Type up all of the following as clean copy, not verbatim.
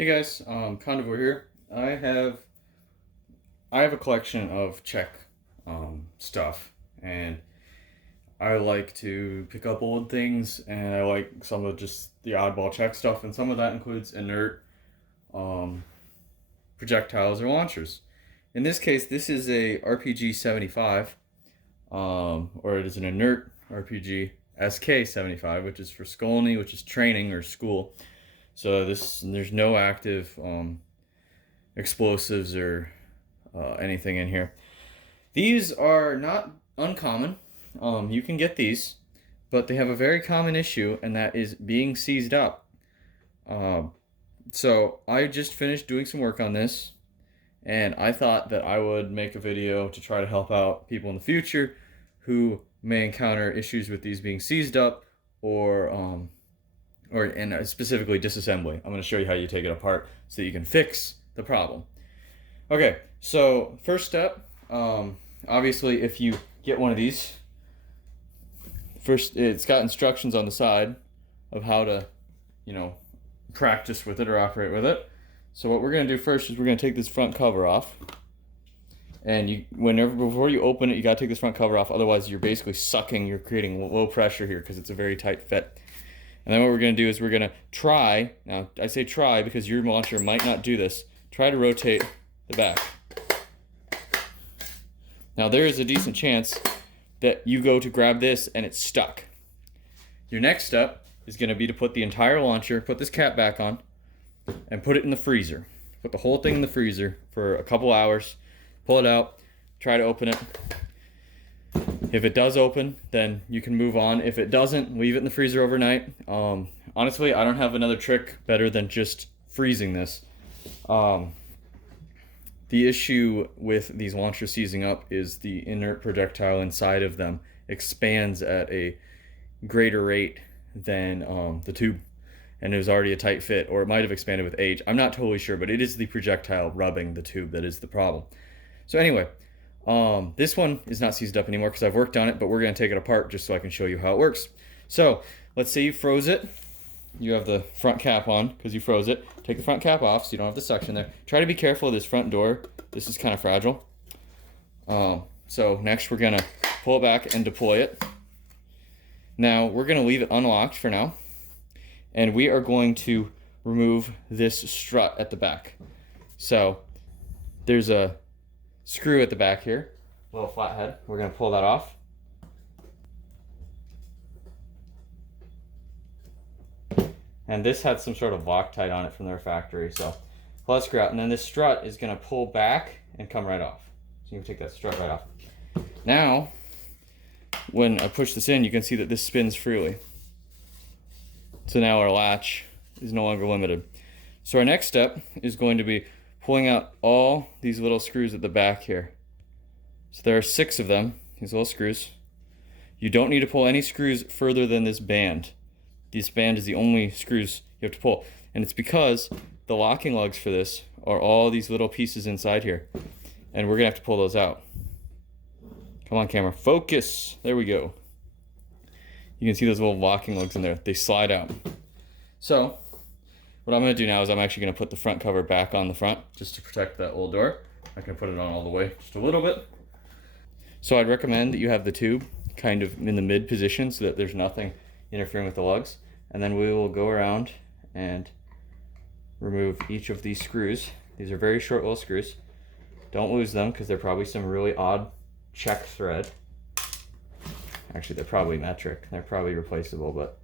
Hey guys, Condivore here. I have a collection of Czech stuff, and I like to pick up old things, and I like some of just the oddball Czech stuff, and some of that includes inert um, projectiles or launchers. In this case, this is a RPG-75, or it is an inert RPG-SK-75, which is for Skolny, which is training or school. So there's no active explosives or anything in here. These are not uncommon. You can get these, but they have a very common issue, and that is being seized up. So I just finished doing some work on this, and I thought that I would make a video to try to help out people in the future who may encounter issues with these being seized up or specifically disassembly. I'm going to show you how you take it apart so that you can fix the problem. Okay, so first step, obviously if you get one of these, first it's got instructions on the side of how to, practice with it or operate with it. So what we're going to do first is we're going to take this front cover off. And before you open it, you got to take this front cover off, otherwise you're basically sucking, you're creating low pressure here because it's a very tight fit. And then what we're going to do is we're going to try, now I say try because your launcher might not do this, try to rotate the back. Now there is a decent chance that you go to grab this and it's stuck. Your next step is going to be to put the entire launcher, put this cap back on, and put it in the freezer. Put the whole thing in the freezer for a couple hours, pull it out, try to open it. If it does open, then you can move on. If it doesn't, leave it in the freezer overnight. Honestly, I don't have another trick better than just freezing this. The issue with these launchers seizing up is the inert projectile inside of them expands at a greater rate than the tube. And it was already a tight fit, or it might have expanded with age. I'm not totally sure, but it is the projectile rubbing the tube that is the problem. So anyway, this one is not seized up anymore because I've worked on it, but we're going to take it apart just so I can show you how it works. So let's say you froze it. You have the front cap on because you froze it. Take the front cap off so you don't have the suction there. Try to be careful of this front door. This is kind of fragile. So next we're going to pull it back and deploy it. Now we're going to leave it unlocked for now. And we are going to remove this strut at the back. So there's a screw at the back here, little flathead. We're going to pull that off. And this had some sort of Loctite on it from their factory, so pull that screw out. And then this strut is going to pull back and come right off. So you can take that strut right off. Now, when I push this in, you can see that this spins freely. So now our latch is no longer limited. So our next step is going to be pulling out all these little screws at the back here. So there are 6 of them, these little screws. You don't need to pull any screws further than this band. This band is the only screws you have to pull. And it's because the locking lugs for this are all these little pieces inside here. And we're gonna have to pull those out. Come on, camera, focus. There we go. You can see those little locking lugs in there. They slide out. So what I'm going to do now is I'm actually going to put the front cover back on the front just to protect that old door. I can put it on all the way just a little bit. So I'd recommend that you have the tube kind of in the mid position so that there's nothing interfering with the lugs. And then we will go around and remove each of these screws. These are very short little screws. Don't lose them because they're probably some really odd Czech thread. Actually, they're probably metric. They're probably replaceable, but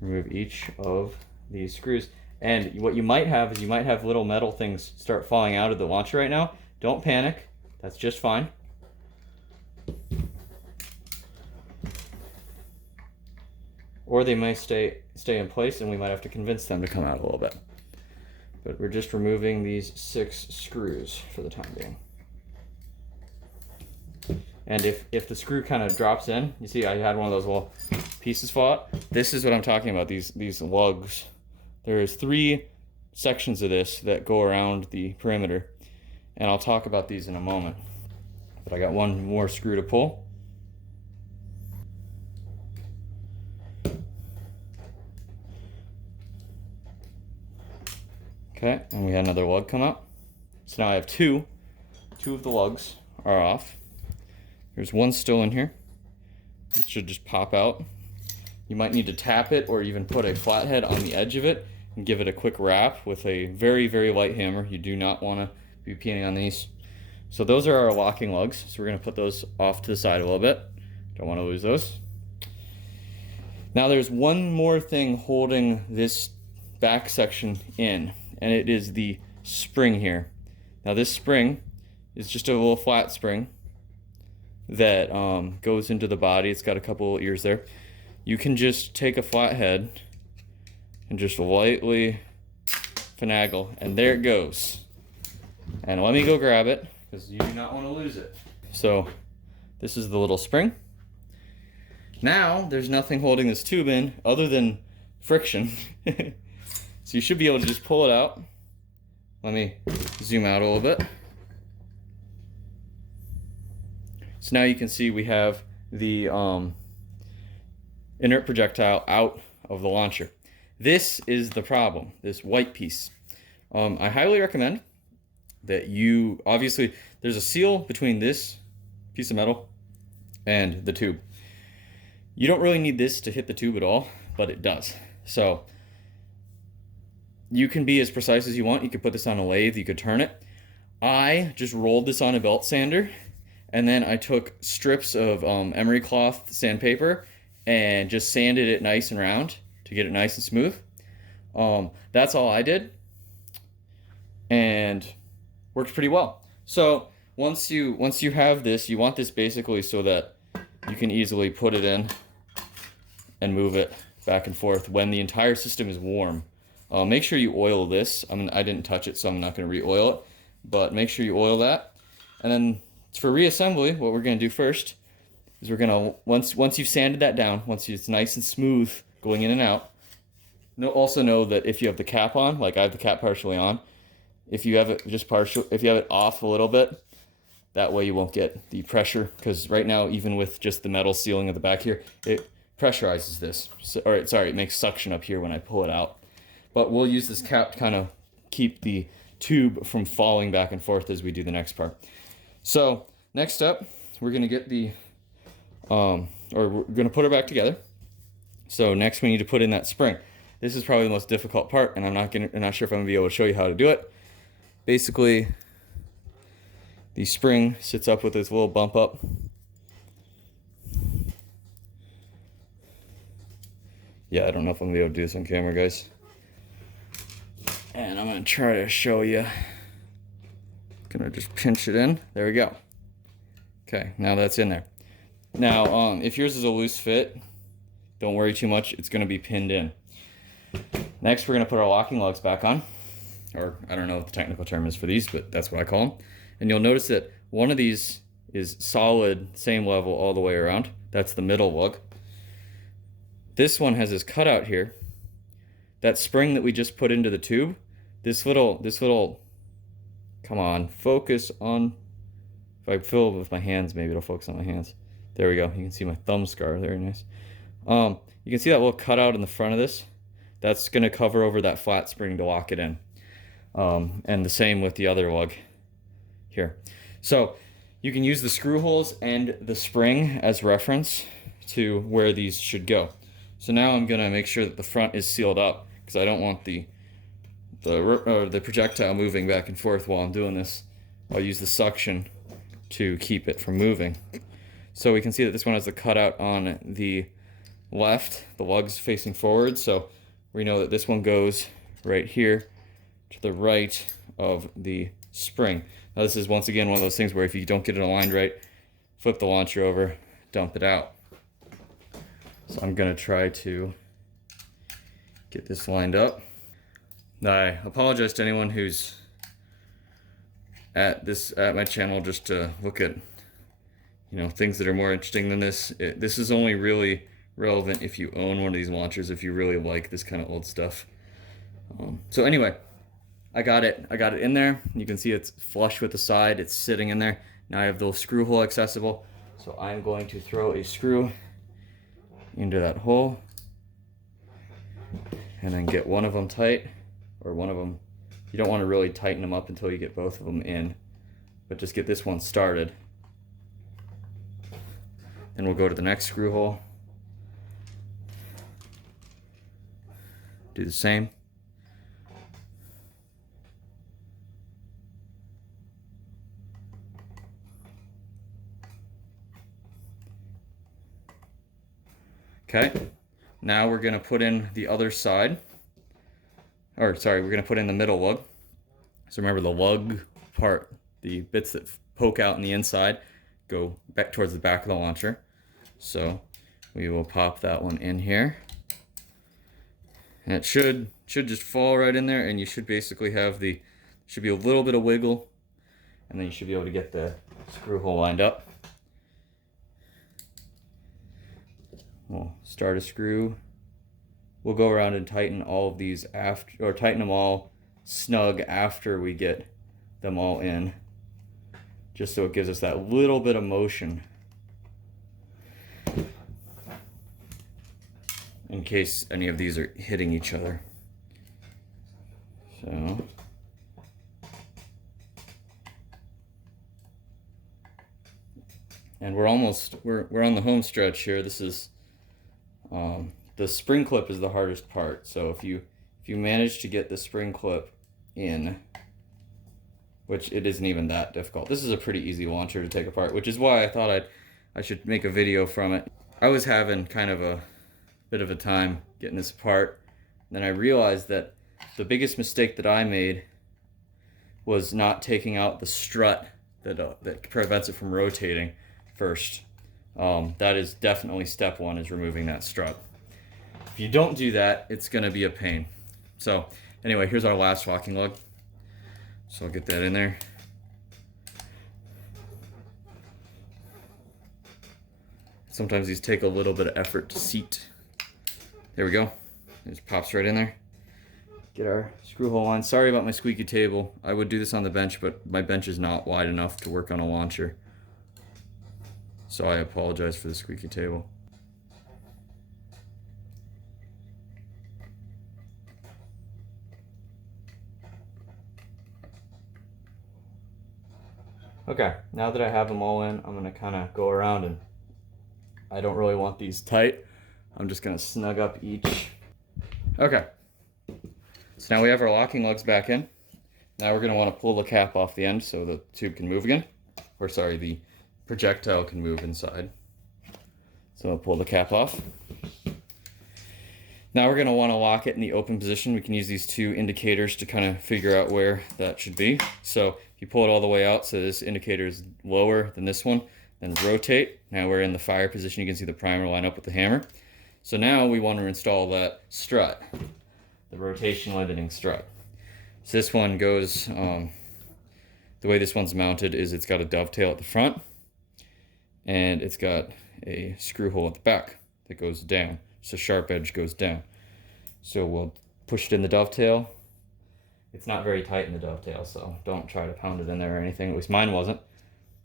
remove each of these screws. And what you might have is you might have little metal things start falling out of the launcher right now. Don't panic. That's just fine. Or they may stay in place and we might have to convince them to come out a little bit. But we're just removing these 6 screws for the time being. And if the screw kind of drops in, you see I had one of those little pieces fall out. This is what I'm talking about, these lugs. There's 3 sections of this that go around the perimeter. And I'll talk about these in a moment. But I got one more screw to pull. Okay, and we had another lug come out. So now I have two of the lugs are off. There's one still in here. It should just pop out. You might need to tap it or even put a flathead on the edge of it and give it a quick wrap with a very, very light hammer. You do not want to be peeing on these. So those are our locking lugs. So we're going to put those off to the side a little bit. Don't want to lose those. Now there's one more thing holding this back section in, and it is the spring here. Now this spring is just a little flat spring that goes into the body. It's got a couple of ears there. You can just take a flathead and just lightly finagle, and there it goes. And let me go grab it, because you do not want to lose it. So this is the little spring. Now there's nothing holding this tube in other than friction. So you should be able to just pull it out. Let me zoom out a little bit. So now you can see we have the inert projectile out of the launcher. This is the problem, this white piece. I highly recommend that you, obviously, there's a seal between this piece of metal and the tube. You don't really need this to hit the tube at all, but it does. So you can be as precise as you want. You could put this on a lathe, you could turn it. I just rolled this on a belt sander, and then I took strips of emery cloth sandpaper and just sanded it nice and round to get it nice and smooth. That's all I did, and worked pretty well. So once you have this, you want this basically so that you can easily put it in and move it back and forth when the entire system is warm. Make sure you oil this. I didn't touch it, so I'm not going to re-oil it, but make sure you oil that. And then for reassembly, what we're going to do first is we're going to, once you've sanded that down, once it's nice and smooth going in and out, also know that if you have the cap on, like I have the cap partially on, if you have it if you have it off a little bit, that way you won't get the pressure, because right now, even with just the metal sealing at the back here, it pressurizes this. It makes suction up here when I pull it out. But we'll use this cap to kind of keep the tube from falling back and forth as we do the next part. So next up, we're going to get we're going to put it back together. So next we need to put in that spring. This is probably the most difficult part, and I'm not sure if I'm going to be able to show you how to do it. Basically, the spring sits up with this little bump up. Yeah, I don't know if I'm going to be able to do this on camera, guys. And I'm going to try to show you. Gonna just pinch it in. There we go. Okay, now that's in there. Now, if yours is a loose fit, don't worry too much. It's going to be pinned in. Next, we're going to put our locking lugs back on. Or, I don't know what the technical term is for these, but that's what I call them. And you'll notice that one of these is solid, same level all the way around. That's the middle lug. This one has this cutout here. That spring that we just put into the tube, this little, come on, focus on, if I fill it with my hands, maybe it'll focus on my hands. There we go. You can see my thumb scar. Very nice. You can see that little cutout in the front of this. That's going to cover over that flat spring to lock it in. And the same with the other lug here. So you can use the screw holes and the spring as reference to where these should go. So now I'm going to make sure that the front is sealed up, because I don't want the projectile moving back and forth while I'm doing this. I'll use the suction to keep it from moving. So we can see that this one has the cutout on the left, the lug's facing forward, so we know that this one goes right here to the right of the spring. Now this is once again one of those things where if you don't get it aligned right, flip the launcher over, dump it out. So I'm going to try to get this lined up. I apologize to anyone who's at my channel just to look at things that are more interesting than this. This is only really relevant if you own one of these launchers, if you really like this kind of old stuff. So anyway, I got it in there. You can see it's flush with the side. It's sitting in there. Now I have the screw hole accessible, so I'm going to throw a screw into that hole and then get one of them tight, or one of them You don't want to really tighten them up until you get both of them in, but just get this one started. Then we'll go to the next screw hole. Do the same. Okay, now we're going to put in the other side. Or sorry, we're going to put in the middle lug. So remember the lug part, the bits that poke out on the inside go back towards the back of the launcher. So we will pop that one in here. And it should just fall right in there, and you should basically have should be a little bit of wiggle, and then you should be able to get the screw hole lined up. We'll start a screw. We'll go around and tighten all of these after, or tighten them all snug after we get them all in, just so it gives us that little bit of motion in case any of these are hitting each other. So and we're on the home stretch here. This is the spring clip is the hardest part. So if you manage to get the spring clip in, which it isn't even that difficult. This is a pretty easy launcher to take apart, which is why I thought I should make a video from it. I was having kind of a bit of a time getting this apart. Then I realized that the biggest mistake that I made was not taking out the strut that prevents it from rotating first. That is definitely step one, is removing that strut. If you don't do that, it's going to be a pain. So anyway, here's our last locking lug. So I'll get that in there. Sometimes these take a little bit of effort to seat. There we go. It just pops right in there. Get our screw hole on. Sorry about my squeaky table. I would do this on the bench, but my bench is not wide enough to work on a launcher. So I apologize for the squeaky table. Okay, now that I have them all in, I'm going to kind of go around, and I don't really want these tight. I'm just going to snug up each. Okay, so now we have our locking lugs back in. Now we're going to want to pull the cap off the end so the tube can move again. Or sorry, the projectile can move inside. So I'll pull the cap off. Now we're going to want to lock it in the open position. We can use these two indicators to kind of figure out where that should be. So if you pull it all the way out so this indicator is lower than this one, then rotate. Now we're in the fire position. You can see the primer line up with the hammer. So now we want to install that strut, the rotation limiting strut. So this one goes, the way this one's mounted is it's got a dovetail at the front, and it's got a screw hole at the back that goes down. So sharp edge goes down. So we'll push it in the dovetail. It's not very tight in the dovetail, so don't try to pound it in there or anything. At least mine wasn't.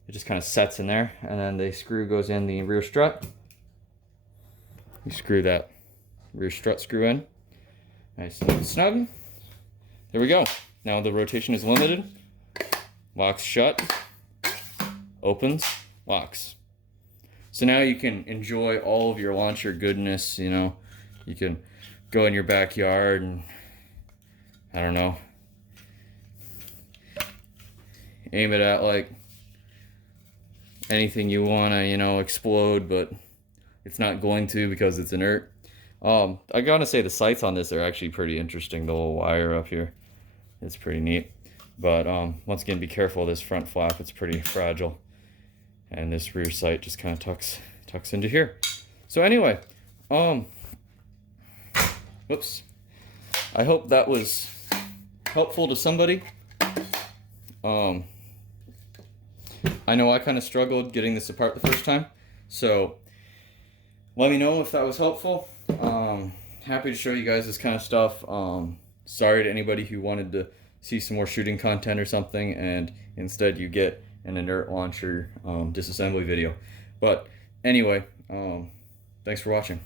It just kind of sets in there, and then the screw goes in the rear strut. You screw that rear strut screw in. Nice and snug. There we go. Now the rotation is limited. Locks shut. Opens. Locks. So now you can enjoy all of your launcher goodness, you know. You can go in your backyard and, I don't know, aim it at like anything you want to, you know, explode, but it's not going to because it's inert. I gotta say the sights on this are actually pretty interesting. The little wire up here, it's pretty neat. But once again, be careful of this front flap. It's pretty fragile. And this rear sight just kind of tucks into here. So anyway, whoops. I hope that was helpful to somebody. I know I kind of struggled getting this apart the first time. So let me know if that was helpful. Happy to show you guys this kind of stuff. Sorry to anybody who wanted to see some more shooting content or something, and instead you get an inert launcher disassembly video. But anyway, thanks for watching.